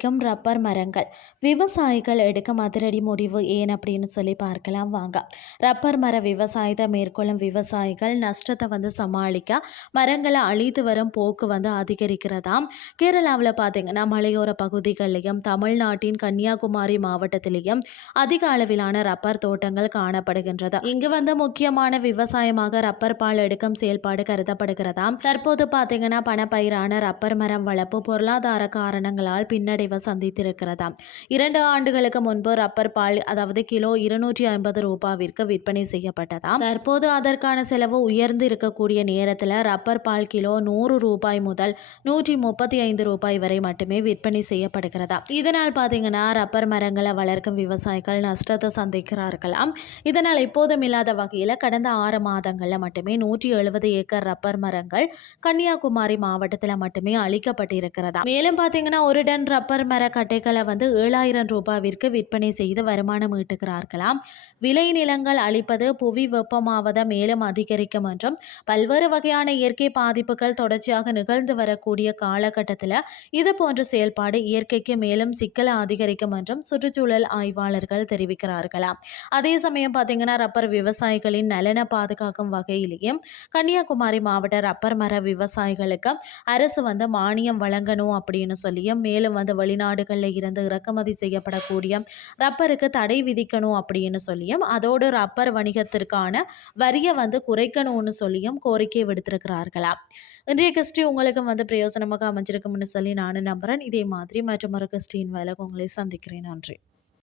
அதிகரிக்கும் ரப்பர் மரங்கள், விவசாயிகள் எடுக்கும் அதிரடி முடிவு ஏன் அப்படின்னு சொல்லி பார்க்கலாம் வாங்க. ரப்பர் மர விவசாயத்தை மேற்கொள்ளும் விவசாயிகள் நஷ்டத்தை சமாளிக்க மரங்களை அழித்து வரும் போக்கு அதிகரிக்கிறதாம். கேரளாவில் பார்த்தீங்கன்னா மலையோர பகுதிகளிலையும் தமிழ்நாட்டின் கன்னியாகுமரி மாவட்டத்திலையும் அதிக அளவிலான ரப்பர் தோட்டங்கள் காணப்படுகின்றது. இங்கு முக்கியமான விவசாயமாக ரப்பர் பால் எடுக்கும் செயல்பாடு கருதப்படுகிறதாம். தற்போது பார்த்தீங்கன்னா பணப்பயிரான ரப்பர் மரம் வளர்ப்பு பொருளாதார காரணங்களால் பின்னடைவை சந்தித்திருக்கிறதாம். 2 ஆண்டுகளுக்கு முன்பு ரப்பர் பால் அதாவது கிலோ 250 ரூபாவிற்கு விற்பனை செய்யப்பட்டதாம். தற்போது அதற்கான செலவு உயர்ந்து இருக்கக்கூடிய நேரத்தில் ரப்பர் பால் கிலோ 100 ரூபாய் முதல் 135 ரூபாய் வரை மட்டுமே விற்பனை செய்யப்படுகிறதா. இதனால் பார்த்தீங்கன்னா ரப்பர் மரங்களை வளர்க்கும் விவசாயிகள் நஷ்டத்தை சந்திக்கிறார்களாம். இதனால் எப்போதும் இல்லாத வகையில் கடந்த 6 மாதங்களில் மட்டுமே 170 ஏக்கர் ரப்பர் மரங்கள் கன்னியாகுமரி மாவட்டத்தில் மட்டுமே அளிக்கப்பட்டிருக்கிறதா. மேலும் பார்த்தீங்கன்னா ஒரு டன் ரப்பர் மர கட்டைகளை 7,000 ரூபாவிற்கு விற்பனை செய்து வருமானம் ஈட்டுகிறார்களாம். விளை நிலங்கள் அளிப்பது புவி வெப்பமாவதை மேலும் அதிகரிக்கும் என்றும் பல்வேறு வகையான இயற்கை பாதிப்புகள் தொடர்ச்சியாக நிகழ்ந்து வரக்கூடிய காலகட்டத்தில் இது போன்ற செயல்பாடு இயற்கைக்கு மேலும் சிக்கலை அதிகரிக்கும் என்றும் சுற்றுச்சூழல் ஆய்வாளர்கள் தெரிவிக்கிறார்களாம். அதே சமயம் பார்த்தீங்கன்னா ரப்பர் விவசாயிகளின் நலனை பாதுகாக்கும் வகையிலேயும் கன்னியாகுமரி மாவட்ட ரப்பர் மர விவசாயிகளுக்கு அரசு மானியம் வழங்கணும் அப்படின்னு சொல்லியும் மேலும் வெளிநாடுகளில் இருந்து இறக்குமதி செய்யப்படக்கூடிய ரப்பருக்கு தடை விதிக்கணும் அப்படின்னு சொல்லியும் அதோடு ரப்பர் வணிகத்திற்கான வரியை குறைக்கணும்னு சொல்லியும் கோரிக்கை விடுத்திருக்கிறார்களா. இன்றைய கிறிஸ்டி உங்களுக்கு பிரயோசனமாக அமைஞ்சிருக்கும்னு சொல்லி நானும் நம்புறேன். இதே மாதிரி மற்றும் ஒரு கிறிஸ்டின் வேலைக்கு உங்களை சந்திக்கிறேன். நன்றி.